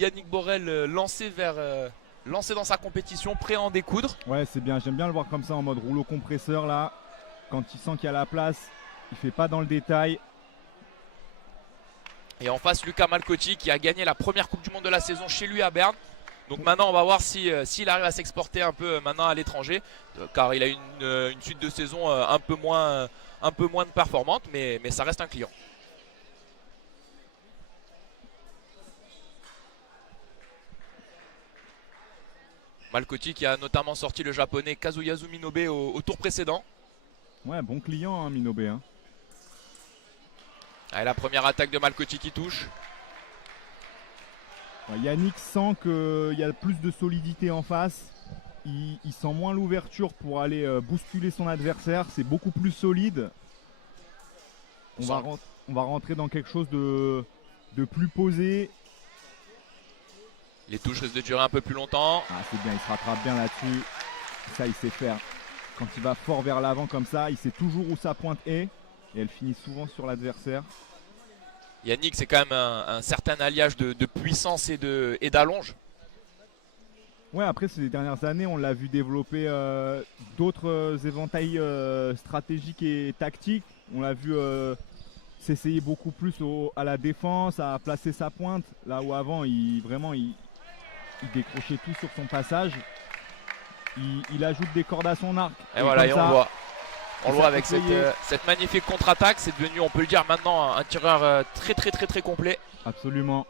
Yannick Borel lancé dans sa compétition, prêt à en découdre. Ouais, c'est bien, j'aime bien le voir comme ça en mode rouleau compresseur là. Quand il sent qu'il y a la place, il fait pas dans le détail. Et en face, Luca Malcotti qui a gagné la première Coupe du Monde de la saison chez lui à Berne. Donc maintenant, on va voir s'il arrive à s'exporter un peu maintenant à l'étranger, car il a une suite de saison un peu moins de performante, mais ça reste un client. Malcotti qui a notamment sorti le japonais Kazuyasu Minobe au tour précédent. Ouais, bon client hein, Minobe. Hein. Allez, la première attaque de Malcotti qui touche. Ouais, Yannick sent qu'il y a plus de solidité en face. Il sent moins l'ouverture pour aller bousculer son adversaire. C'est beaucoup plus solide. On va rentrer dans quelque chose de plus posé. Les touches risquent de durer un peu plus longtemps. Ah, c'est bien, il se rattrape bien là-dessus. Ça, il sait faire. Quand il va fort vers l'avant comme ça, il sait toujours où sa pointe est. Et elle finit souvent sur l'adversaire. Yannick, c'est quand même un certain alliage de puissance et d'allonge. Ouais, après ces dernières années, on l'a vu développer d'autres éventails stratégiques et tactiques. On l'a vu s'essayer beaucoup plus à la défense, à placer sa pointe. Là où avant, il décrochait tout sur son passage. Il ajoute des cordes à son arc. Et voilà, et on le voit. On le voit avec cette magnifique contre-attaque. C'est devenu, on peut le dire maintenant, un tireur très complet. Absolument.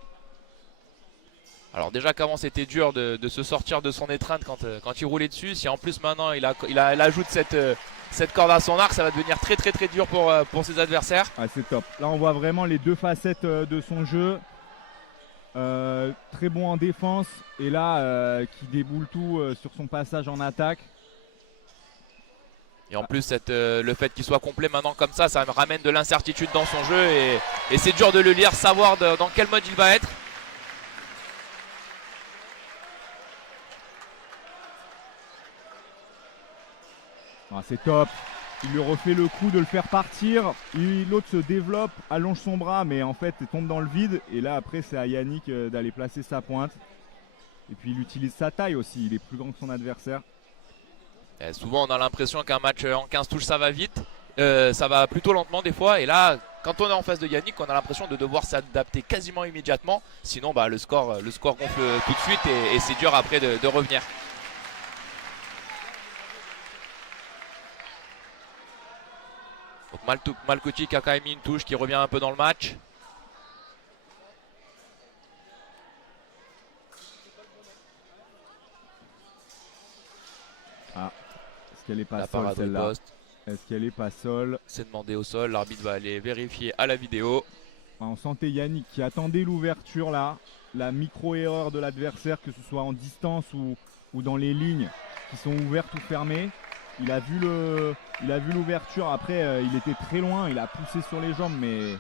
Alors déjà qu'avant c'était dur de se sortir de son étreinte quand il roulait dessus. Si en plus maintenant il ajoute cette corde à son arc, ça va devenir très dur pour ses adversaires. Ah, c'est top. Là on voit vraiment les deux facettes de son jeu. Très bon en défense et là qui déboule tout sur son passage en attaque. Et en plus le fait qu'il soit complet maintenant comme ça me ramène de l'incertitude dans son jeu et c'est dur de le lire, savoir dans quel mode il va être. Ah, c'est top. Il lui refait le coup de le faire partir. L'autre se développe, allonge son bras, mais en fait il tombe dans le vide. Et là après c'est à Yannick d'aller placer sa pointe. Et puis il utilise sa taille aussi, il est plus grand que son adversaire. Et souvent on a l'impression qu'un match en 15 touches ça va vite. Ça va plutôt lentement des fois. Et là, quand on est en face de Yannick, on a l'impression de devoir s'adapter quasiment immédiatement. Sinon le score gonfle tout de suite et c'est dur après de revenir. Donc Malcotti qui a quand même mis une touche qui revient un peu dans le match. Ah, est-ce qu'elle est pas la sol parade au celle-là? poste. Est-ce qu'elle est pas sol? C'est demandé au sol, l'arbitre va aller vérifier à la vidéo. On sentait Yannick qui attendait l'ouverture là, la micro-erreur de l'adversaire, que ce soit en distance ou dans les lignes qui sont ouvertes ou fermées. Il a vu l'ouverture, après il était très loin, il a poussé sur les jambes, mais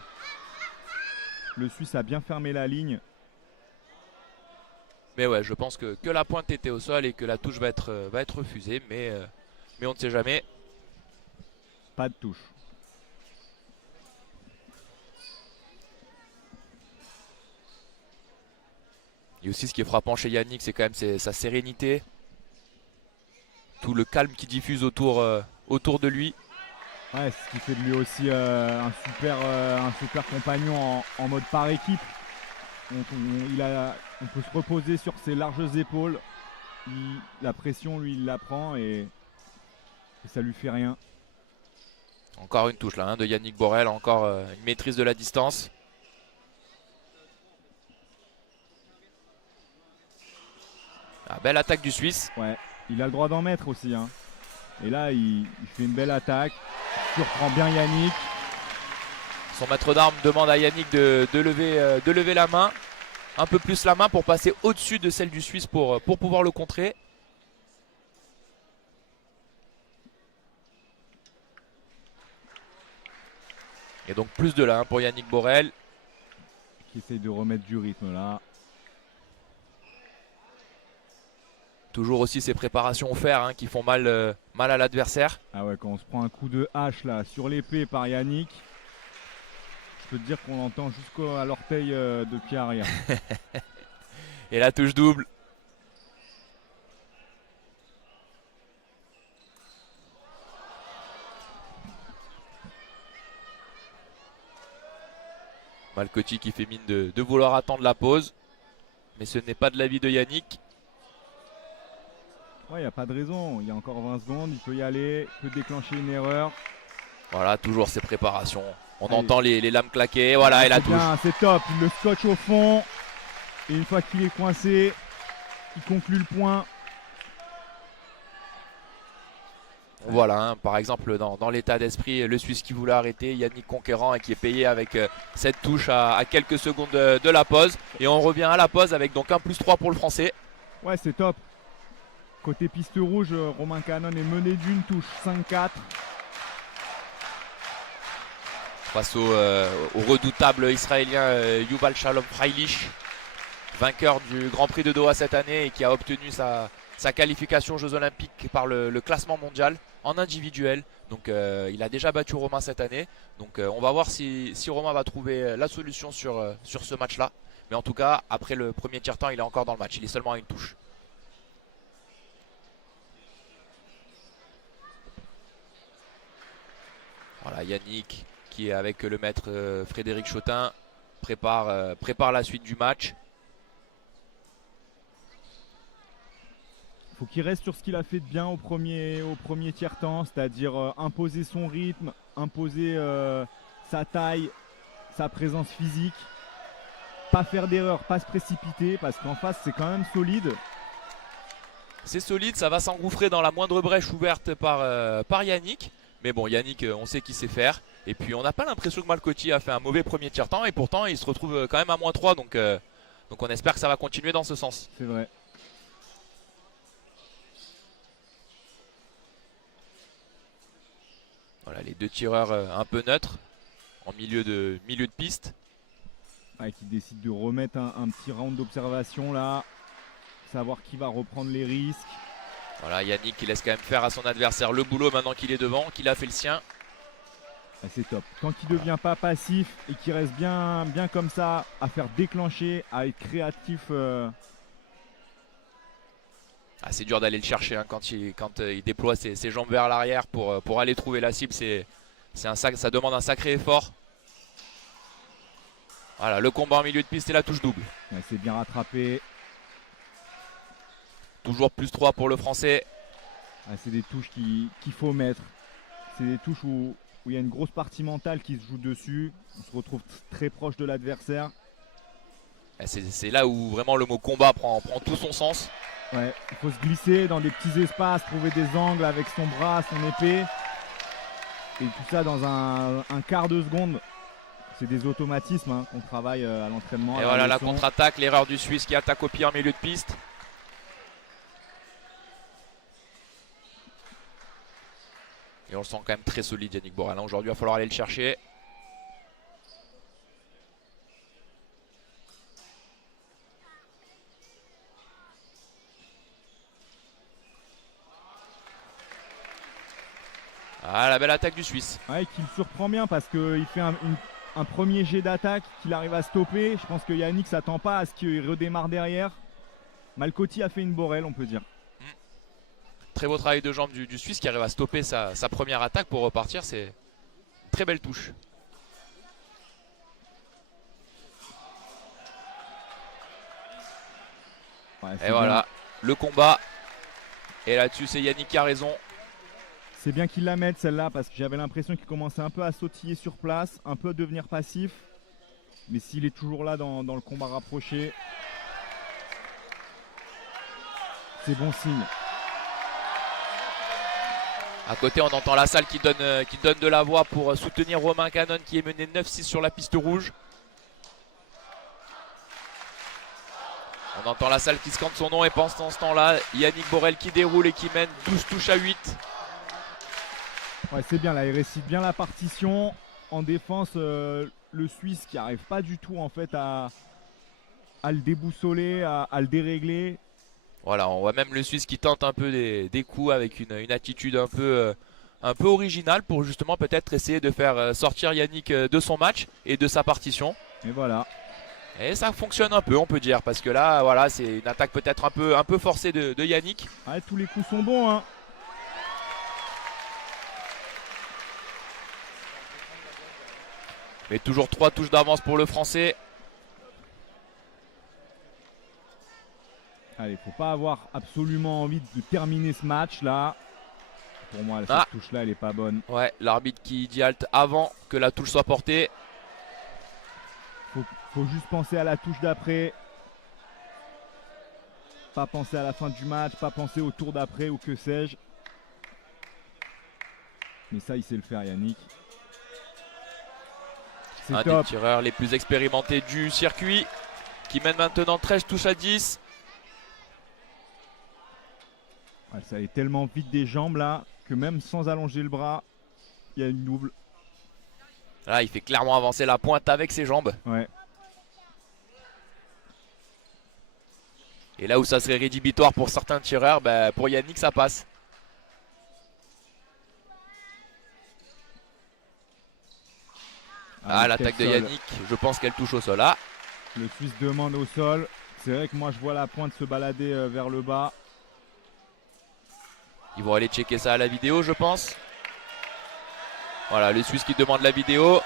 le Suisse a bien fermé la ligne. Mais ouais, je pense que la pointe était au sol et que la touche va être refusée, mais on ne sait jamais. Pas de touche. Et aussi ce qui est frappant chez Yannick, c'est quand même sa sérénité. Tout le calme qui diffuse autour de lui. Ouais, c'est ce qui fait de lui aussi un super compagnon en mode par équipe. On peut se reposer sur ses larges épaules. La pression, lui, il la prend et ça lui fait rien. Encore une touche là de Yannick Borel, encore une maîtrise de la distance. Ah, belle attaque du Suisse. Ouais, il a le droit d'en mettre aussi. Hein. Et là, il fait une belle attaque. Il surprend bien Yannick. Son maître d'armes demande à Yannick de lever la main. Un peu plus la main pour passer au-dessus de celle du Suisse pour pouvoir le contrer. Et donc plus de là pour Yannick Borel. Qui essaye de remettre du rythme là. Toujours aussi ces préparations au fer qui font mal à l'adversaire. Ah ouais, quand on se prend un coup de hache là sur l'épée par Yannick, je peux te dire qu'on l'entend jusqu'à l'orteil de pied arrière. Et la touche double. Malcotti qui fait mine de vouloir attendre la pause. Mais ce n'est pas de l'avis de Yannick. Ouais, il n'y a pas de raison. Il y a encore 20 secondes. Il peut y aller. Il peut déclencher une erreur. Voilà, toujours ses préparations. On Allez. entend les lames claquer. Voilà, et la C'est touche. bien, c'est top. Il le scotche au fond. Et une fois qu'il est coincé, il conclut le point. Voilà, hein, par exemple, dans l'état d'esprit, le Suisse qui voulait arrêter, Yannick Conquérant, et qui est payé avec cette touche à quelques secondes de la pause. Et on revient à la pause avec donc un +3 pour le Français. Ouais, c'est top. Côté piste rouge, Romain Cannon est mené d'une touche 5-4. Face au redoutable israélien Yuval Shalom Freilich, vainqueur du Grand Prix de Doha cette année et qui a obtenu sa qualification aux Jeux Olympiques par le classement mondial en individuel. Donc il a déjà battu Romain cette année. Donc on va voir si Romain va trouver la solution sur ce match-là. Mais en tout cas, après le premier tiers-temps, il est encore dans le match. Il est seulement à une touche. Voilà, Yannick qui est avec le maître Frédéric Chotin prépare la suite du match. Faut qu'il reste sur ce qu'il a fait de bien au premier tiers-temps, c'est-à-dire imposer son rythme, imposer sa taille, sa présence physique. Pas faire d'erreur, pas se précipiter, parce qu'en face c'est quand même solide. C'est solide, ça va s'engouffrer dans la moindre brèche ouverte par Yannick. Mais bon, Yannick, on sait qu'il sait faire. Et puis on n'a pas l'impression que Malcotti a fait un mauvais premier tiers-temps. Et pourtant, il se retrouve quand même à -3. Donc on espère que ça va continuer dans ce sens. C'est vrai. Voilà, les deux tireurs un peu neutres en milieu de piste. Ouais, qui décide de remettre un petit round d'observation là. Savoir qui va reprendre les risques. Voilà, Yannick qui laisse quand même faire à son adversaire le boulot maintenant qu'il est devant, qu'il a fait le sien. Ah, c'est top. Quand il ne devient pas passif et qu'il reste bien comme ça, à faire déclencher, à être créatif. Ah, c'est dur d'aller le chercher hein, quand il déploie ses jambes vers l'arrière pour aller trouver la cible. Ça demande un sacré effort. Voilà, le combat en milieu de piste et la touche double. Ouais, c'est bien rattrapé. Toujours +3 pour le Français. Ah, c'est des touches qu'il faut mettre. C'est des touches où il y a une grosse partie mentale qui se joue dessus. On se retrouve très proche de l'adversaire. C'est là où vraiment le mot combat prend tout son sens. Ouais, il faut se glisser dans des petits espaces, trouver des angles avec son bras, son épée. Et tout ça dans un quart de seconde. C'est des automatismes hein, qu'on travaille à l'entraînement. Et voilà la contre-attaque, l'erreur du Suisse qui attaque au pied en milieu de piste. Et on le sent quand même très solide Yannick Borel. Aujourd'hui il va falloir aller le chercher. Ah, la belle attaque du Suisse. Ouais, qui le surprend bien parce qu'il fait un premier jet d'attaque qu'il arrive à stopper. Je pense que Yannick s'attend pas à ce qu'il redémarre derrière. Malcotti a fait une Borel, on peut dire. Très beau travail de jambe du Suisse qui arrive à stopper sa première attaque pour repartir. C'est une très belle touche. Ouais, et voilà, le combat. Et là-dessus, c'est Yannick qui a raison. C'est bien qu'il la mette celle-là parce que j'avais l'impression qu'il commençait un peu à sautiller sur place, un peu à devenir passif. Mais s'il est toujours là dans le combat rapproché, c'est bon signe. À côté, on entend la salle qui donne de la voix pour soutenir Romain Cannon qui est mené 9-6 sur la piste rouge. On entend la salle qui scande son nom et pense dans ce temps-là, Yannick Borel qui déroule et qui mène 12 touches à 8. Ouais, c'est bien là, il récite bien la partition. En défense, le Suisse qui n'arrive pas du tout en fait à le déboussoler, à le dérégler. Voilà, on voit même le Suisse qui tente un peu des coups avec une attitude un peu originale pour justement peut-être essayer de faire sortir Yannick de son match et de sa partition. Et voilà. Et ça fonctionne un peu, on peut dire, parce que là, voilà, c'est une attaque peut-être un peu forcée de Yannick. Ouais, tous les coups sont bons, hein. Mais toujours 3 touches d'avance pour le Français. Allez, faut pas avoir absolument envie de terminer ce match là. Pour moi, cette touche là, elle est pas bonne. Ouais, l'arbitre qui dit halt avant que la touche soit portée. Faut juste penser à la touche d'après. Pas penser à la fin du match, pas penser au tour d'après ou que sais-je. Mais ça, il sait le faire, Yannick. Un des tireurs les plus expérimentés du circuit, qui mène maintenant 13 touches à 10. Ouais, ça allait tellement vite des jambes là que même sans allonger le bras, il y a une double. Là, il fait clairement avancer la pointe avec ses jambes. Ouais. Et là où ça serait rédhibitoire pour certains tireurs, bah, pour Yannick, ça passe. L'attaque de Yannick, je pense qu'elle touche au sol. Ah. Le Suisse demande au sol. C'est vrai que moi je vois la pointe se balader vers le bas. Ils vont aller checker ça à la vidéo, je pense. Voilà, le Suisse qui demande la vidéo.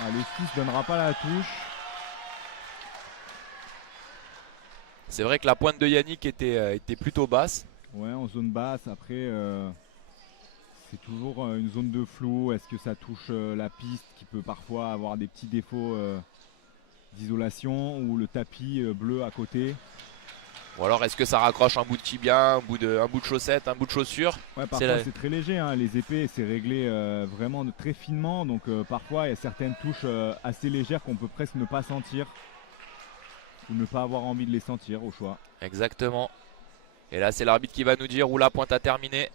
Le Suisse donnera pas la touche. C'est vrai que la pointe de Yannick était plutôt basse. Ouais, en zone basse. Après, c'est toujours une zone de flou. Est-ce que ça touche la piste qui peut parfois avoir des petits défauts d'isolation ou le tapis bleu à côté? Ou alors est-ce que ça raccroche un bout de tibia, un bout de chaussette, un bout de chaussure? Ouais, parfois c'est très léger, hein. Les épées c'est réglé vraiment très finement, donc parfois il y a certaines touches assez légères qu'on peut presque ne pas sentir ou ne pas avoir envie de les sentir au choix. Exactement. Et là c'est l'arbitre qui va nous dire où la pointe a terminé.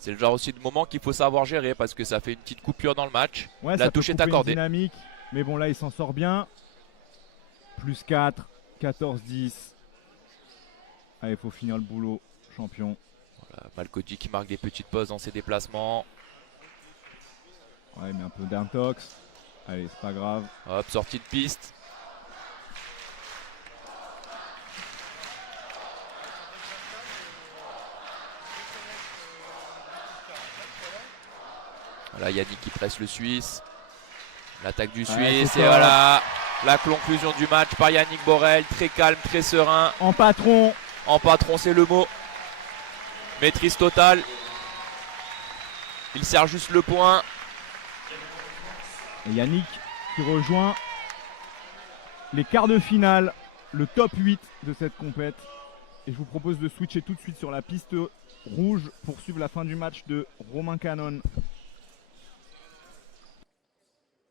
C'est le genre aussi de moment qu'il faut savoir gérer parce que ça fait une petite coupure dans le match. Ouais, la touche est accordée. Dynamique, mais bon là il s'en sort bien. Plus 4, 14-10. Allez, il faut finir le boulot, champion. Voilà, Malcoti qui marque des petites pauses dans ses déplacements. Ouais, mais un peu d'intox. Allez, c'est pas grave. Hop, sortie de piste. Voilà, Yannick qui presse le Suisse. L'attaque du Suisse. Et voilà, la conclusion du match par Yannick Borel. Très calme, très serein. En patron. En patron, c'est le mot. Maîtrise totale. Il sert juste le point. Et Yannick qui rejoint les quarts de finale, le top 8 de cette compète. Et je vous propose de switcher tout de suite sur la piste rouge pour suivre la fin du match de Romain Canon.